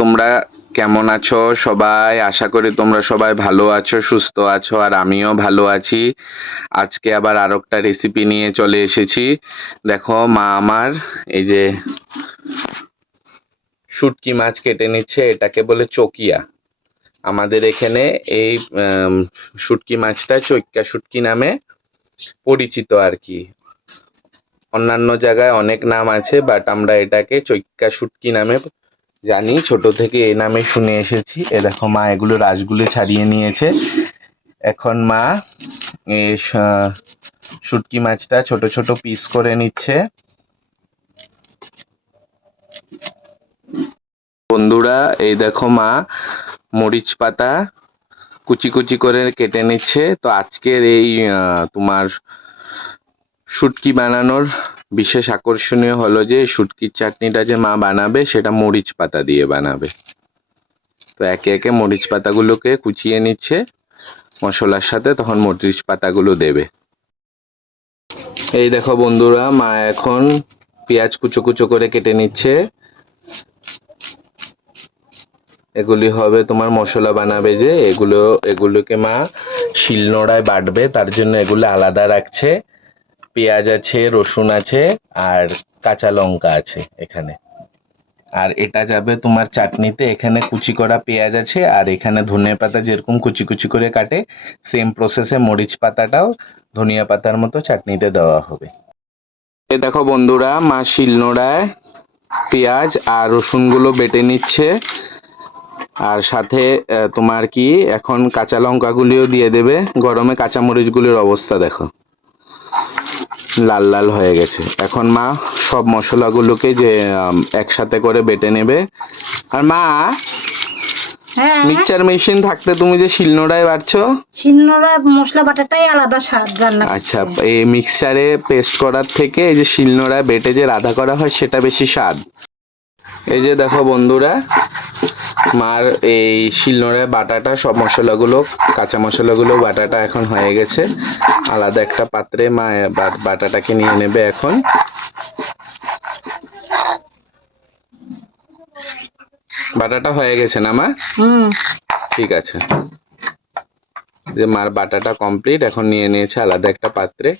তোমরা কেমন আছো? সবাই, আশা করি তোমরা সবাই ভালো আছো, সুস্থ আছো, আর আমিও ভালো আছি। আজকে আবার আর একটা রেসিপি নিয়ে চলে এসেছি। দেখো, মা আমার এই যে শুটকি মাছ কেটে নিচ্ছে, এটাকে বলে চকিয়া। আমাদের এখানে এই শুটকি মাছটা চৈক্কা শুটকি নামে পরিচিত আর কি। অন্যান্য জায়গায় অনেক নাম আছে বাট আমরা এটাকে চৈক্কা শুটকি নামে জানি, ছোট থেকে এই নামে শুনে এসেছি। এ দেখো মা এগুলো রাজগুলো ছাড়িয়ে নিয়েছে। এখন মা স- শুটকি মাছটা ছোট ছোট পিস করে নিচ্ছে। বন্ধুরা এই দেখো মা মরিচ পাতা কুচি কুচি করে কেটে নিচ্ছে। তো আজকের এই তোমার শুটকি বানানোর বিশেষ আকর্ষণীয় হলো যে শুটকির চাটনিটা যে মা বানাবে, সেটা মরিচ পাতা দিয়ে বানাবে। তো একে একে মরিচ পাতাগুলোকে কুচিয়ে নিচ্ছে, মশলার সাথে তখন মরিচ পাতাগুলো দেবে। এই দেখো বন্ধুরা, মা এখন পেঁয়াজ কুচো কুচো করে কেটে নিচ্ছে। এগুলি হবে তোমার মশলা বানাবে যে, এগুলো, এগুলোকে মা শিলনোড়ায় বাটবে, তার জন্য এগুলো আলাদা রাখছে। পেঁয়াজ আছে, রসুন আছে আর কাঁচা লঙ্কা আছে এখানে। আর এটা যাবে তোমার চাটনিতে, এখানে কুচি করা পেঁয়াজ আছে আর এখানে ধনিয়া পাতা যেরকম কুচি কুচি করে কাটে সেম প্রসেসে মরিচ পাতাটাও ধনিয়া পাতার মতো চাটনিতে দেওয়া হবে। এ দেখো বন্ধুরা, মা শিলনোড়ায় পেঁয়াজ আর রসুনগুলো বেটে নিচ্ছে। আর সাথে তোমার কি, এখন কাঁচা লঙ্কাগুলিও দিয়ে দেবে। গরমে কাঁচা মরিচগুলির অবস্থা দেখো। লাল লাল হয়ে গেছে। এখন মা সব মশলাগুলোকে যে একসাথে করে বেটে নেবে। আর মা হ্যাঁ। মিক্সচার মেশিন থাকতে তুমি যে শিলনোড়ায় বাড়ছো? শিলনোড়া মশলা বাটাটাই আলাদা স্বাদ রান্না আচ্ছা এই মিক্সচারে পেস্ট করার থেকে এই যে শিলনোড়ায় বেটে যে রাধা করা হয় সেটা বেশি স্বাদ। এই যে দেখো বন্ধুরা মার এই শিলনোড়ায় বাটাটা সব মশলাগুলো কাঁচা মশলাগুলো বাটাটা এখন হয়ে গেছে। আলাদা একটা পাত্রে মা বাটাটাকে নিয়ে নেবে এখন। বাটাটা হয়ে গেছে না মা? হুম। ঠিক আছে। যে মার বাটাটা কমপ্লিট এখন নিয়ে নিয়েছে আলাদা একটা পাত্রে।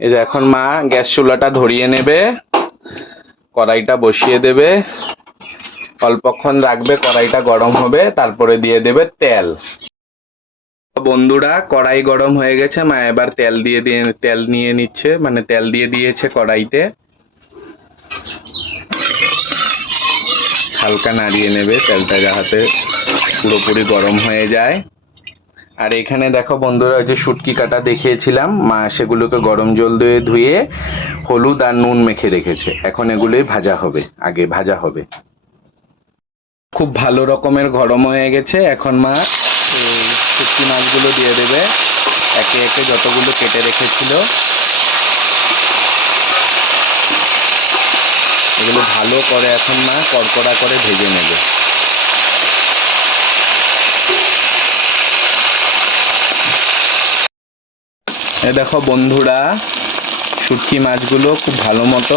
এই যে এখন মা গ্যাস চুলাটা ধরিয়ে নেবে কড়াইটা বসিয়ে দেবে অল্পক্ষণ রাখবে কড়াইটা গরম হবে তারপরে দিয়ে দেবে তেল। বন্ধুরা, কড়াই গরম হয়ে গেছে, মা এবার তেল দিয়ে দিয়ে, তেল নিয়ে নিচ্ছে মানে তেল দিয়ে দিয়েছে কড়াইতে। হালকা নাড়িয়ে নেবে, তেলটা যাহাতে পুরোপুরি গরম হয়ে যায়। আর এখানে দেখো বন্ধুরা যে শুটকি কাটা দেখিয়েছিলাম, মা সেগুলোকে গরম জল দিয়ে ধুয়ে হলুদ আর নুন মেখে রেখেছে। এখন এগুলোই ভাজা হবে, আগে ভাজা হবে। খুব ভালো রকমের গরম হয়ে গেছে, এখন মা শুটকি মাছগুলো দিয়ে দেবে। একে একে যতগুলো কেটে রেখেছিল। এগুলো ভালো করে এখন মা কড়কড়া করে ভেজে নেবে। এ দেখো বন্ধুরা, শুটকি মাছগুলো খুব ভালো মতো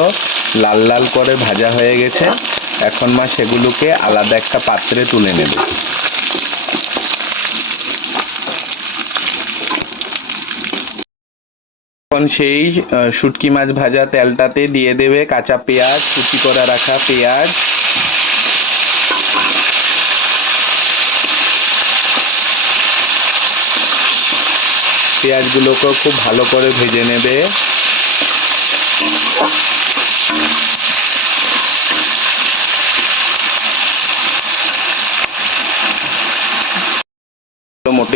লাল লাল করে ভাজা হয়ে গেছে। এখন মা সেগুলোকে আলাদা একটা পাত্রে তুলে নেবে। এখন সেই শুটকি মাছ ভাজা তেলটাতে দিয়ে দেবে কাঁচা পেঁয়াজ, কুচি করা রাখা পেঁয়াজ। পেঁয়াজগুলোকেও খুব ভালো করে ভেজে নেবে।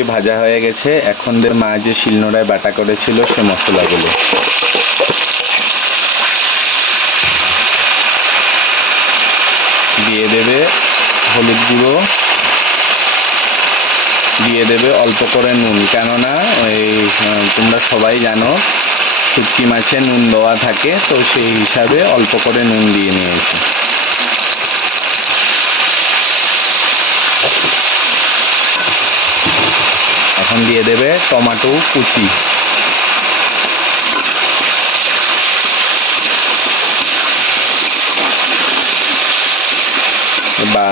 মোটামুটি ভাজা হয়ে গেছে। এখন দের মা যে শিলনোড়ায় বাটা করেছিল সে মশলাগুলো। দিয়ে দেবে হলুদ গুঁড়ো। দিয়ে দেবে অল্প করে নুন। কেননা ওই তোমরা সবাই জানো, শুটকি মাছে নুন দেওয়া থাকে, তো সেই হিসাবে অল্প করে নুন দিয়ে নিয়েছি। এখন দিয়ে দেবে টমাটো কুচি। বা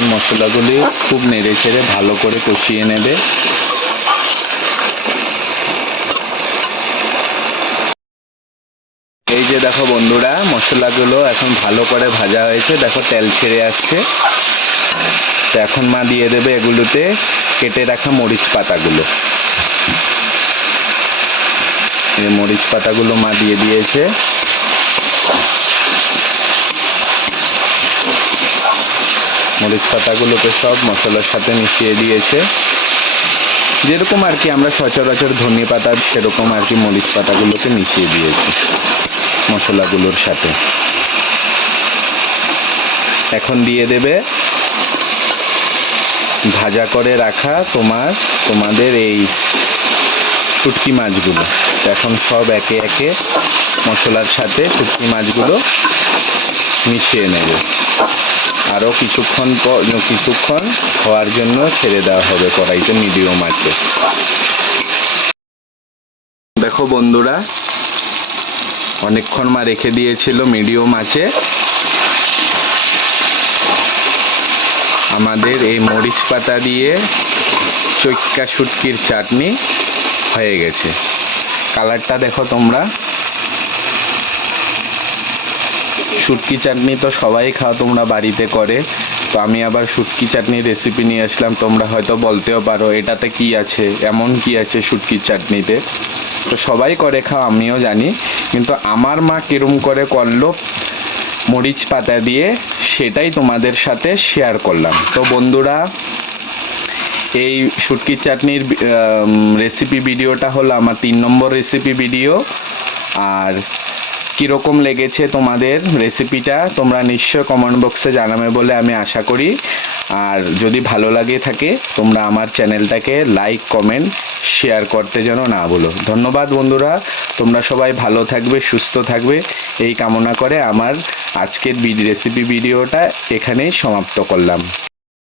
এখন মশলাগুলি খুব নেড়ে চেড়ে ভালো করে কষিয়ে নেবে। এই যে দেখো বন্ধুরা, মশলাগুলো এখন ভালো করে ভাজা হয়েছে। দেখো তেল ছেড়ে আসছে। তো এখন মা দিয়ে দেবে এগুলোতে কেটে রাখা মরিচ পাতাগুলো। এই মরিচ পাতাগুলো মা দিয়ে দিয়েছে। মরিচ পাতাগুলোকে সব মশলার সাথে মিশিয়ে দিয়েছে। যেরকম আর কি আমরা সচরাচর ধনে পাতা, সেরকম আর কি মরিচ পাতাগুলোকে মিশিয়ে দিয়েছি মশলাগুলোর সাথে। এখন দিয়ে দেবে ভাজা করে রাখা তোমার, তোমাদের এই শুটকি মাছগুলো। এখন সব একে একে মশলার সাথে শুটকি মাছগুলো মিশিয়ে নেবে। আরও কিছুক্ষণ কিছুক্ষণ হওয়ার জন্য ছেড়ে দেওয়া হবে কড়াইতে মিডিয়াম আছে। দেখো বন্ধুরা, অনেকক্ষণ মা রেখে দিয়েছিল মিডিয়াম আছে। আমাদের এই মরিচ পাতা দিয়ে চৈক্কা শুটকির চাটনি হয়ে গেছে। কালারটা দেখো তোমরা। শুটকি চাটনি তো সবাই খাও, তোমরা বাড়িতে করে। তো আমি আবার শুটকি চাটনির রেসিপি নিয়ে আসলাম, তোমরা হয়তো বলতেও পারো, এটাতে কি আছে, এমন কি আছে শুটকির চাটনিতে? তো সবাই করে খাও, আমিও জানি। কিন্তু আমার মা কিরম করে করল, মরিচ পাতা দিয়ে, সেটাই তোমাদের সাথে শেয়ার করলাম। তো বন্ধুরা, এই শুটকির চাটনির রেসিপি ভিডিওটা হলো আমার তিন নম্বর রেসিপি ভিডিও আর কীরকম লেগেছে তোমাদের রেসিপিটা তোমরা নিশ্চয় কমেন্ট বক্সে জানাবে বলে আমি আশা করি। আর যদি ভালো লাগে থাকে, তোমরা আমার চ্যানেলটাকে লাইক কমেন্ট শেয়ার করতে যেন না বলো ধন্যবাদ বন্ধুরা, তোমরা সবাই ভালো থাকবে, সুস্থ থাকবে। এই কামনা করে আমার আজকের রেসিপি ভিডিওটা এখানেই সমাপ্ত করলাম।